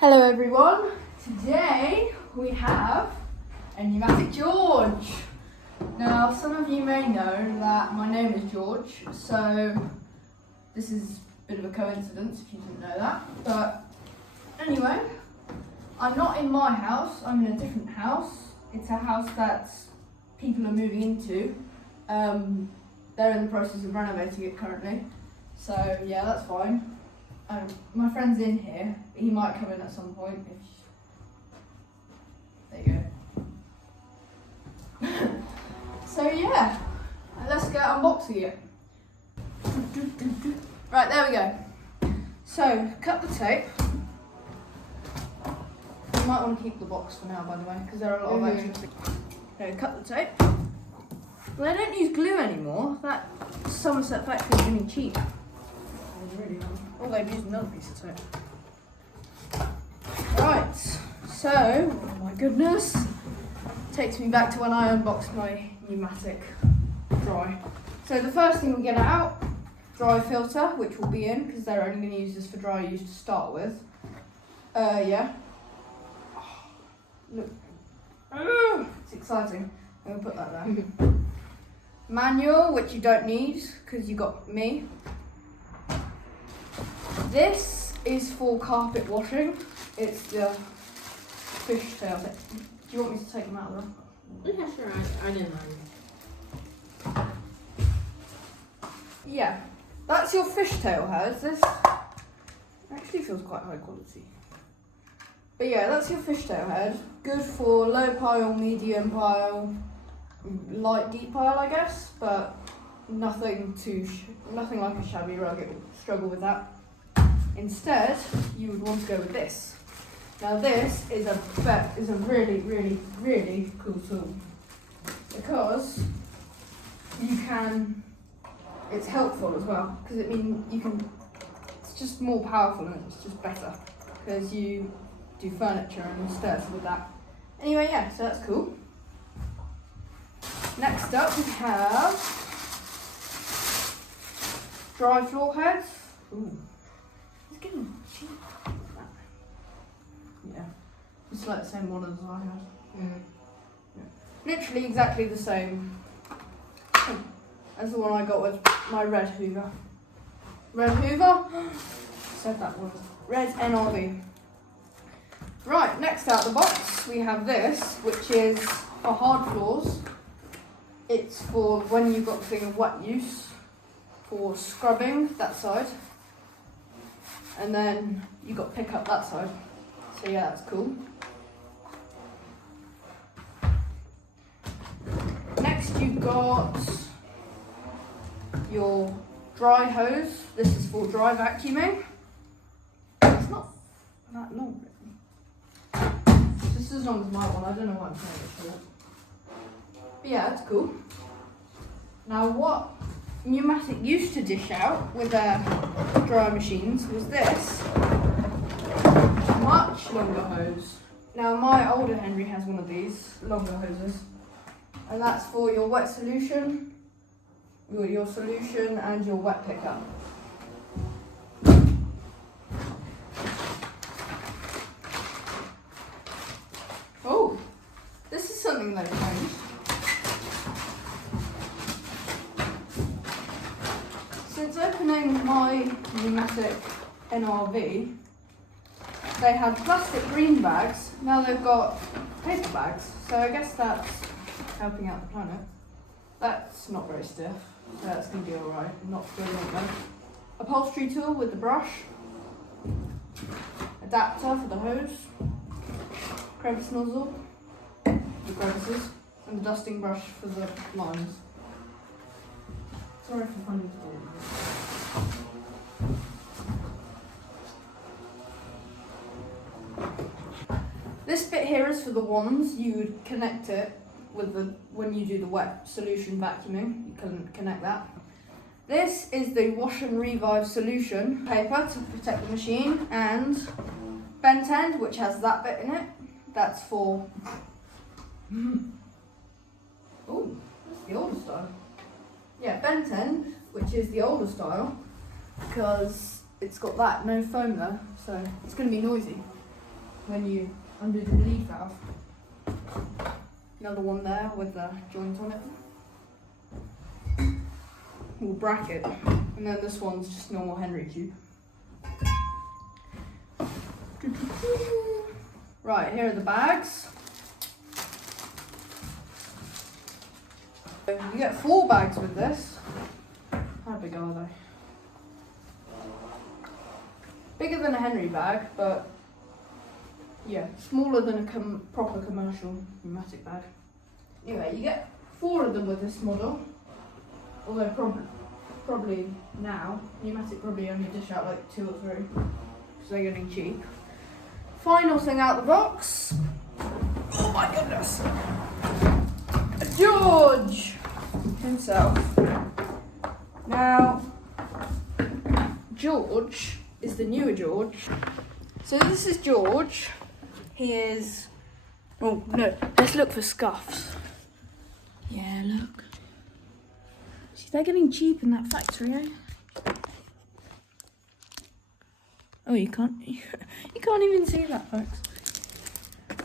Hello everyone, today we have a Numatic George. Now some of you may know that my name is George, so this is a bit of a coincidence if you didn't know that. But anyway, I'm not in my house, I'm in a different house. It's a house that people are moving into. They're in the process of renovating it currently, so yeah, that's fine. My friend's in here, but he might come in at some point. There you go. So yeah, let's get unboxing it. Right, there we go. So, cut the tape. You might want to keep the box for now, by the way, because there are a lot of extra things. So, cut the tape. Well, I don't use glue anymore. That Somerset factory is really cheap. Oh, they've used another piece of tape. Right, so, oh my goodness, takes me back to when I unboxed my Numatic dry. So the first thing we get out, dry filter, which will be in, because they're only going to use this for dry use to start with. Yeah. Oh, look. It's exciting. I'm going to put that there. Manual, which you don't need, because you got me. This is for carpet washing. It's the fishtail. Do you want me to take them out of there? Yeah, sure. I didn't mind. Yeah, that's your fishtail head. This actually feels quite high quality. But yeah, that's your fishtail head. Good for low pile, medium pile, light deep pile, I guess. But nothing like a shabby rug. It will struggle with that. Instead, you would want to go with this. Now this is a really, really, really cool tool because it's helpful as well because it's just more powerful and it's just better because you do furniture and stairs with that. Anyway, yeah, so that's cool. Next up we have dry floor heads. Ooh. Getting cheap. Yeah, it's like the same one as I had. Yeah. Literally exactly the same as the one I got with my red Hoover. Red Hoover? Said that word. Red NRV. Right, next out the box we have this, which is for hard floors. It's for when you've got the thing of wet use, for scrubbing that side. And then you got to pick up that side. So yeah, that's cool. Next you got your dry hose. This is for dry vacuuming. It's not that long really. It's just as long as my one. I don't know why I'm saying it short. But yeah, that's cool. Now what Numatic used to dish out with their dryer machines was this much longer hose. Now my older Henry has one of these longer hoses, and that's for your wet solution, your solution and your wet pickup. Oh, this is something they've changed. Since opening my Numatic NRV, they had plastic green bags, now they've got paper bags, so I guess that's helping out the planet. That's not very stiff, so that's going to be alright, not really though. Upholstery tool with the brush, adapter for the hose, crevice nozzle, the crevices, and the dusting brush for the lines. Sorry for funny to do. This bit here is for the wands. You would connect it with when you do the wet solution vacuuming. You can connect that. This is the wash and revive solution paper to protect the machine, and bent end, which has that bit in it. That's for. Oh, that's the older style. Yeah, bent end, which is the older style, because it's got that, no foam there, so it's going to be noisy. when you undo the relief valve. Another one there with the joint on it. Or bracket. And then this one's just normal Henry tube. Right, here are the bags. So you get 4 bags with this. How big are they? Bigger than a Henry bag, but yeah, smaller than a proper commercial pneumatic bag. Anyway, you get 4 of them with this model. Although probably now, pneumatic probably only dish out like 2 or 3, because they're getting cheap. Final thing out the box. Oh my goodness! George himself. Now, George is the newer George. So this is George. He is. Oh no! Let's look for scuffs. Yeah, look. See, they're getting cheap in that factory, eh? Oh, you can't even see that, folks.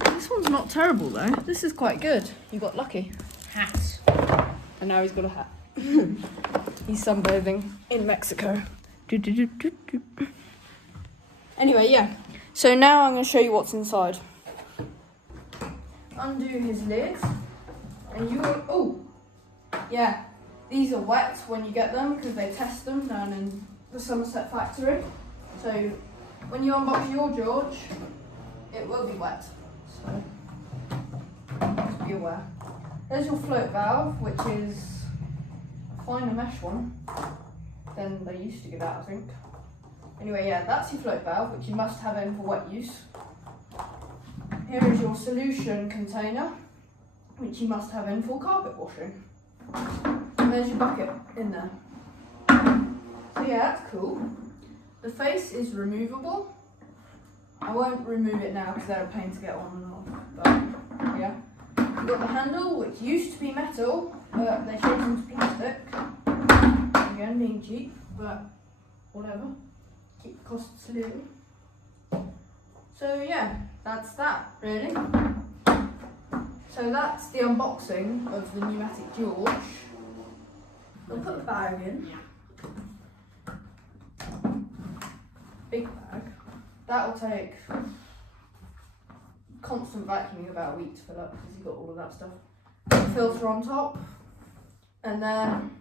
This one's not terrible though. This is quite good. You got lucky. Hat. And now he's got a hat. He's sunbathing in Mexico. Anyway, yeah. So now I'm going to show you what's inside. Undo his lid. And you will... Oh! Yeah. These are wet when you get them because they test them down in the Somerset factory. So when you unbox your George, it will be wet. So just be aware. There's your float valve, which is a finer mesh one than they used to give out, I think. Anyway, yeah, that's your float valve, which you must have in for wet use. Here is your solution container, which you must have in for carpet washing. And there's your bucket in there. So yeah, that's cool. The face is removable. I won't remove it now because they're a pain to get on and off, but yeah. You've got the handle, which used to be metal, but they changed them to plastic. Again, being cheap, but whatever. Keep the costs low. So yeah, that's that, really. So that's the unboxing of the Numatic George. We'll put the bag in. Big bag. That'll take constant vacuuming about a week to fill up because you've got all of that stuff. Put the filter on top, and then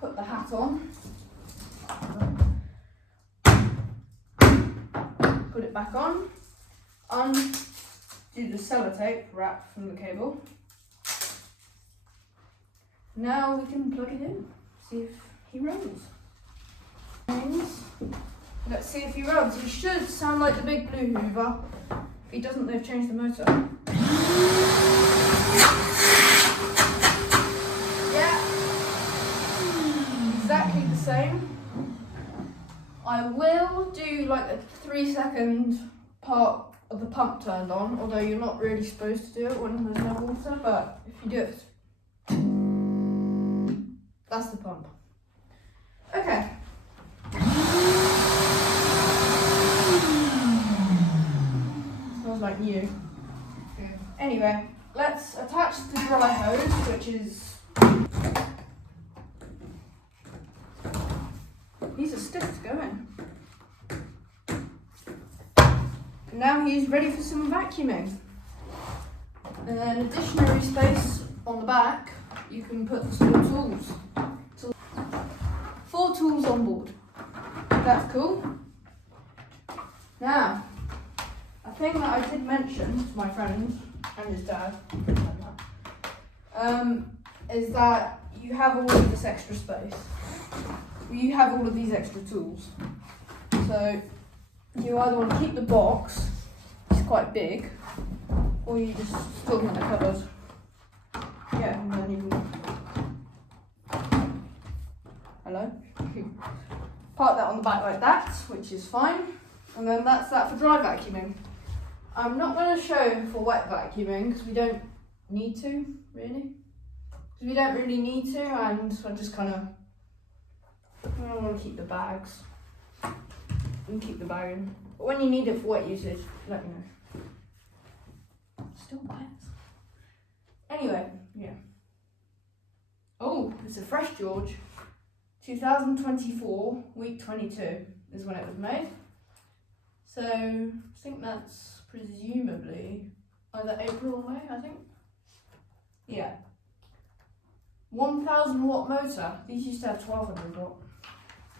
put the hat on. Put it back on. Undo the sellotape wrap from the cable. Now we can plug it in. See if he rolls. Let's see if he runs. He should sound like the big blue Hoover. If he doesn't, they've changed the motor. Yeah. Exactly the same. I will do like a 3-second part of the pump turned on, although you're not really supposed to do it when there's no water, but if you do it, that's the pump. Okay. Smells like new. Anyway, let's attach the dry hose, which is... These are stiff to go in. Now he's ready for some vacuuming. And then additional space on the back, you can put some tools. 4 tools on board. That's cool. Now, a thing that I did mention to my friend and his dad is that you have all of this extra space. You have all of these extra tools. So you either want to keep the box, it's quite big, or you just store them in the cupboard. Yeah, and then you can... Hello? Park that on the back like that, which is fine. And then that's that for dry vacuuming. I'm not going to show for wet vacuuming because we don't need to, really. Because we don't really need to, and I just kind of... I want to keep the bags. And keep the bag in. But when you need it for wet usage, let me know. Still wet. Anyway, yeah. Oh, it's a fresh George. 2024, week 22 is when it was made. So I think that's presumably either April or May, I think. Yeah. 1000 watt motor. These used to have 1200 watt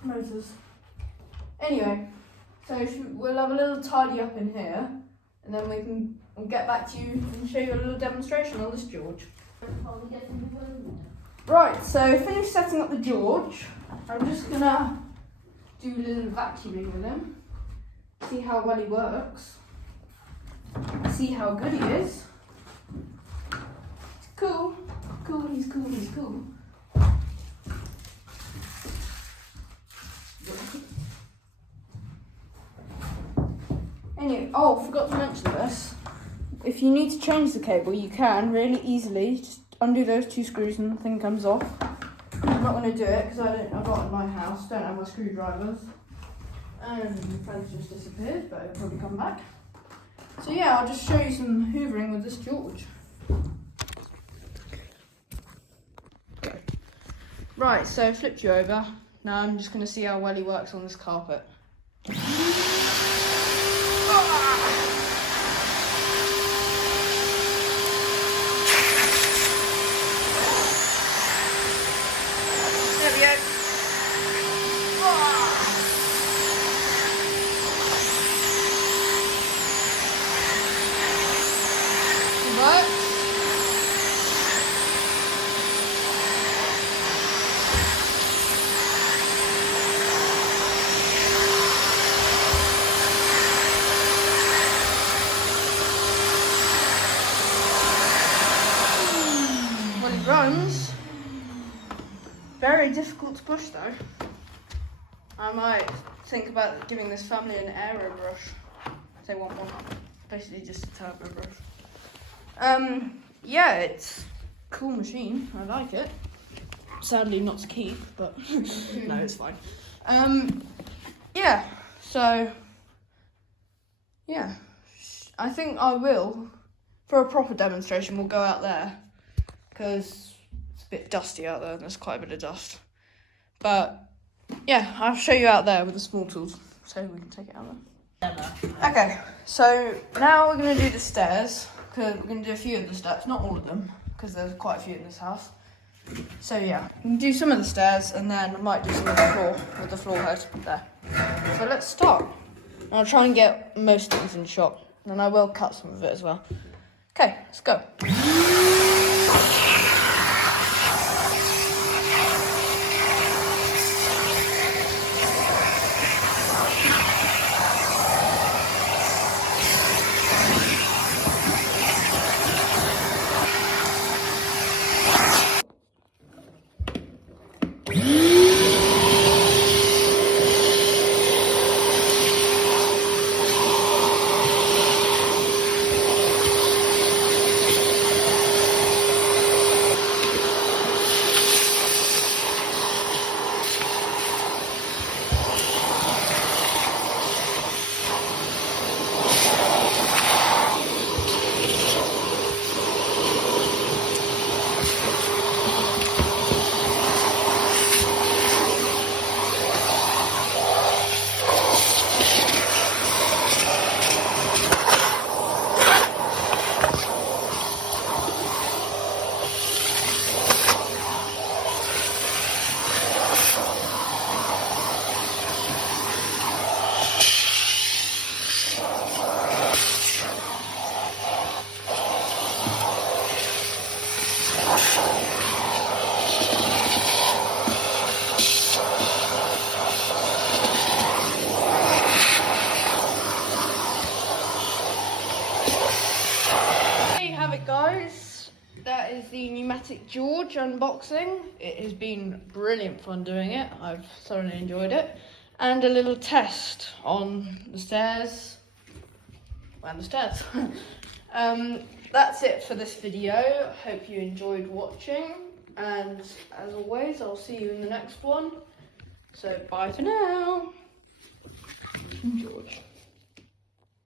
motors. Anyway, so we'll have a little tidy up in here, and then we'll get back to you and show you a little demonstration on this George. Right, so finished setting up the George. I'm just gonna do a little vacuuming with him, see how well he works, see how good he is. It's cool, he's cool. Anyway, oh, forgot to mention this. If you need to change the cable, you can really easily. Just undo those 2 screws and the thing comes off. I'm not going to do it because I've got it in my house, don't have my screwdrivers. And the friend's just disappeared, but it'll probably come back. So yeah, I'll just show you some hoovering with this George. Okay. Right, so I flipped you over. Now I'm just going to see how well he works on this carpet. Runs. Very difficult to push though. I might think about giving this family an aero brush if they want one. Basically just a turbo brush. Yeah, it's a cool machine. I like it. Sadly not to keep, but no, it's fine. Yeah, so yeah, I think I will, for a proper demonstration, we'll go out there. Because it's a bit dusty out there and there's quite a bit of dust. But yeah, I'll show you out there with the small tools so we can take it out there. Okay, so now we're going to do the stairs, because we're going to do a few of the steps, not all of them, because there's quite a few in this house. So yeah, we can do some of the stairs and then I might do some of the floor with the floor head there. So let's start. And I'll try and get most of these in shot, and I will cut some of it as well. Okay, let's go. Guys, that is the Numatic George unboxing. It has been brilliant fun doing it. I've thoroughly enjoyed it. And a little test on the stairs and the stairs. That's it for this video. Hope you enjoyed watching, and as always I'll see you in the next one. So bye for now. George.